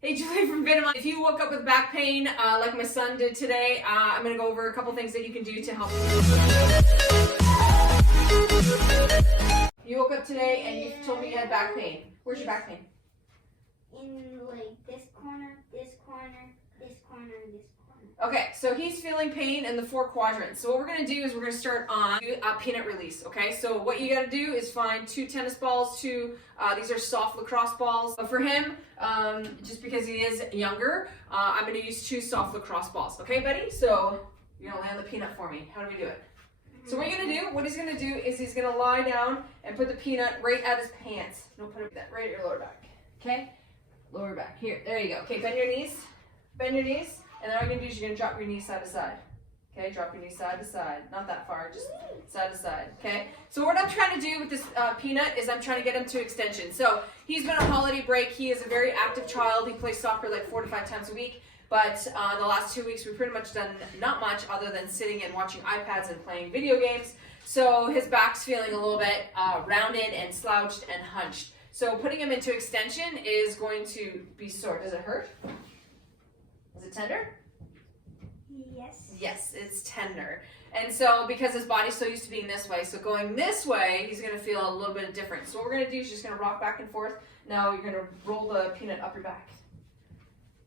Hey, Julie from Vitamin. If you woke up with back pain, like my son did today, I'm going to go over a couple things that you can do to help. You woke up today and you told me you had back pain. Where's your back pain? In like this corner, this corner, this corner, this corner. Okay, so he's feeling pain in the 4 quadrants. So what we're going to do is we're going to start on peanut release, okay? So what you got to do is find 2 tennis balls, these are soft lacrosse balls. But for him, just because he is younger, I'm going to use 2 soft lacrosse balls, okay, buddy? So you're going to land the peanut for me. How do we do it? So what you're going to do, what he's going to do is he's going to lie down and put the peanut right at his pants. No, put it right at your lower back, okay? Lower back, here, there you go. Okay, bend your knees, and then all you're going to do is you're going to drop your knees side to side. Okay, drop your knees side to side. Not that far, just side to side. Okay, so what I'm trying to do with this peanut is I'm trying to get him to extension. So he's been on holiday break. He is a very active child. He plays soccer like 4 to 5 times a week. But the last 2 weeks we've pretty much done not much other than sitting and watching iPads and playing video games. So his back's feeling a little bit rounded and slouched and hunched. So putting him into extension is going to be sore. Does it hurt? Is it tender? Yes. Yes, it's tender. And so because his body's so used to being this way, so going this way, he's going to feel a little bit different. So what we're going to do is just going to rock back and forth. Now you're going to roll the peanut up your back.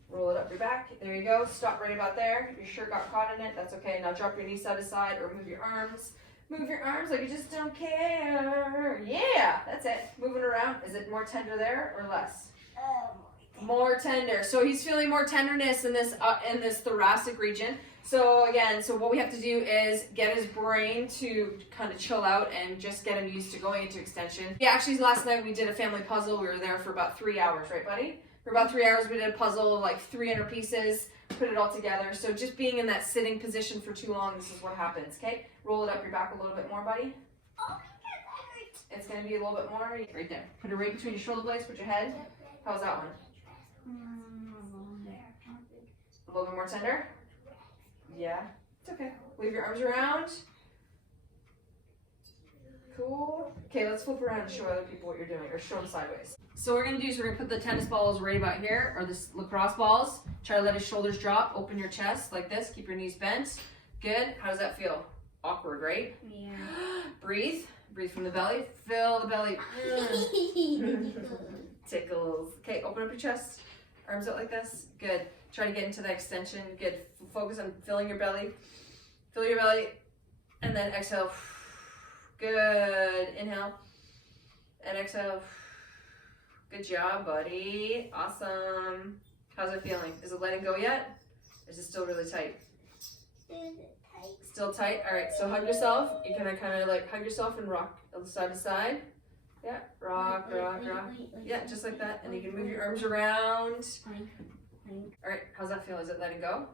Roll it up your back. There you go. Stop right about there. Your shirt got caught in it. That's okay. Now drop your knees side to side or move your arms. Move your arms like you just don't care. Yeah, that's it. Moving around. Is it more tender there or less? More tender. So he's feeling more tenderness in this thoracic region. So again, so what we have to do is get his brain to kind of chill out and just get him used to going into extension. Yeah, actually last night we did a family puzzle. We were there for about 3 hours, right, buddy? For about 3 hours we did a puzzle of like 300 pieces, put it all together. So just being in that sitting position for too long, this is what happens, okay? Roll it up your back a little bit more, buddy. Oh, that hurts. It's going to be a little bit more right there. Put it right between your shoulder blades, put your head. How's that one? A little bit more tender? Yeah, it's okay. Wave your arms around. Cool. Okay, let's flip around and show other people what you're doing, or show them sideways. So what we're going to do is we're going to put the tennis balls right about here, or the lacrosse balls. Try to let his shoulders drop. Open your chest like this. Keep your knees bent. Good. How does that feel? Awkward, right? Yeah. Breathe. Breathe from the belly. Fill the belly. Tickles. Okay, open up your chest. Arms out like this. Good. Try to get into that extension. Good. Focus on filling your belly. Fill your belly. And then exhale. Good. Inhale. And exhale. Good job, buddy. Awesome. How's it feeling? Is it letting go yet? Or is it still really tight? Still tight? All right, so hug yourself. You're gonna kind of like hug yourself and rock side to side. Yeah, rock, rock, rock. Yeah, just like that. And you can move your arms around. All right, how's that feel? Is it letting go?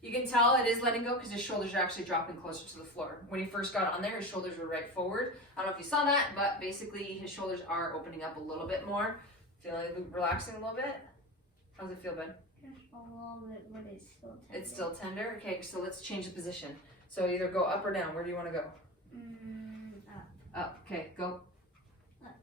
You can tell it is letting go because his shoulders are actually dropping closer to the floor. When he first got on there, his shoulders were right forward. I don't know if you saw that, but basically his shoulders are opening up a little bit more. Feeling relaxing a little bit? How does it feel, bud? Just a little bit, but it's still tender. It's still tender? Okay, so let's change the position. So either go up or down. Where do you want to go? Up. Up. Okay, go. Up.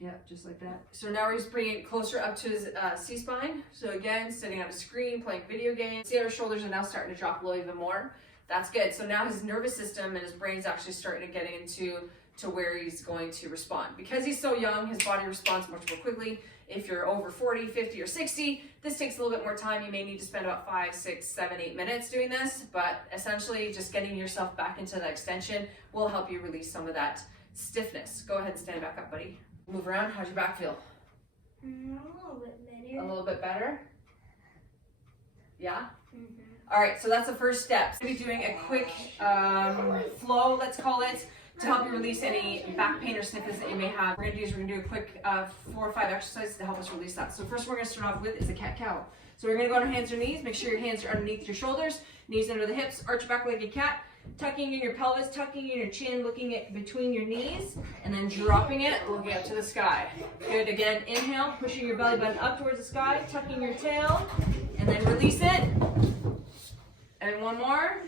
Yeah, just like that. So now we're just bringing it closer up to his C-spine. So again, sitting on a screen, playing video games. See how his shoulders are now starting to drop a little even more? That's good. So now his nervous system and his brain's actually starting to get into where he's going to respond. Because he's so young, his body responds much more quickly. If you're over 40, 50, or 60, this takes a little bit more time. You may need to spend about 5, 6, 7, 8 minutes doing this, but essentially just getting yourself back into that extension will help you release some of that stiffness. Go ahead and stand back up, buddy. Move around. How's your back feel? A little bit better. A little bit better? Yeah? Mm-hmm. All right, so that's the first step. We'll be doing a quick flow, let's call it, to help you release any back pain or stiffness that you may have. What we're gonna do a quick 4 or 5 exercises to help us release that. So first we're gonna start off with is a cat-cow. So we're gonna go on our hands or knees. Make sure your hands are underneath your shoulders, knees under the hips, arch back like a cat, tucking in your pelvis, tucking in your chin, looking at between your knees, and then dropping it, looking up to the sky. Good, again, inhale, pushing your belly button up towards the sky, tucking your tail, and then release it. And one more.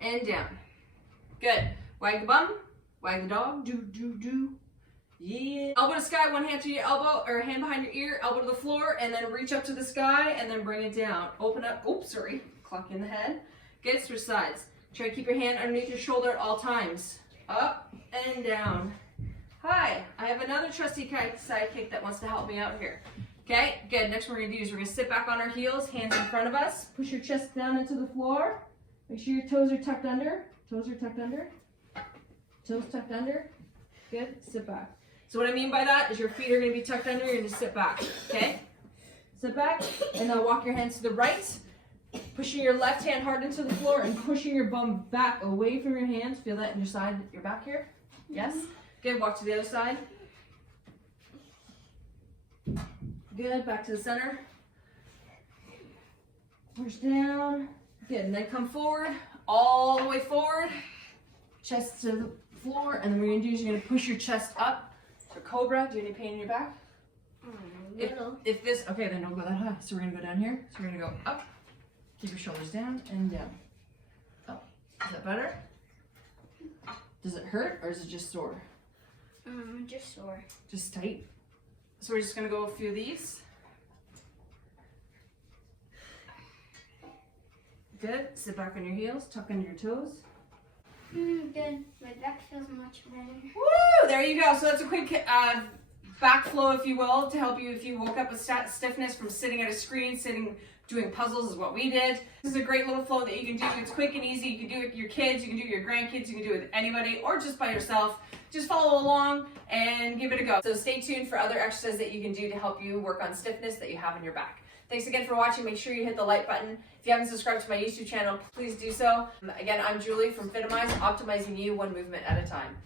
And down. Good. Wag the bum, wag the dog, do, do, do. Yeah. Elbow to sky, one hand to your elbow, or hand behind your ear, elbow to the floor, and then reach up to the sky, and then bring it down. Open up, oops, sorry, clock in the head. Good, switch sides. Try to keep your hand underneath your shoulder at all times. Up and down. Hi, I have another trusty sidekick that wants to help me out here. Okay, good. Next what we're gonna do is we're gonna sit back on our heels, hands in front of us, push your chest down into the floor. Make sure your toes are tucked under. Toes are tucked under. Toes tucked under. Good, sit back. So what I mean by that is your feet are gonna be tucked under, you're gonna sit back, okay? Sit back, and then walk your hands to the right, pushing your left hand hard into the floor and pushing your bum back away from your hands. Feel that in your side, your back here? Yes? Good, walk to the other side. Good, back to the center. Push down. Good, and then come forward, all the way forward. Chest to the floor, and then what you're gonna do is you're gonna push your chest up for cobra. Do you have any pain in your back? If this, okay, then don't go that high. So we're gonna go down here. So we're gonna go up. Keep your shoulders down and down. Up. Is that better? Does it hurt or is it just sore? Just sore. Just tight. So we're just gonna go a few of these. Good. Sit back on your heels, tuck under your toes. Good. My back feels much better. Woo! There you go. So that's a quick back flow, if you will, to help you if you woke up with stiffness from sitting at a screen, doing puzzles is what we did. This is a great little flow that you can do. It's quick and easy. You can do it with your kids, you can do it with your grandkids, you can do it with anybody, or just by yourself. Just follow along and give it a go. So stay tuned for other exercises that you can do to help you work on stiffness that you have in your back. Thanks again for watching. Make sure you hit the like button. If you haven't subscribed to my YouTube channel, please do so. Again, I'm Julie from Fitimize, optimizing you one movement at a time.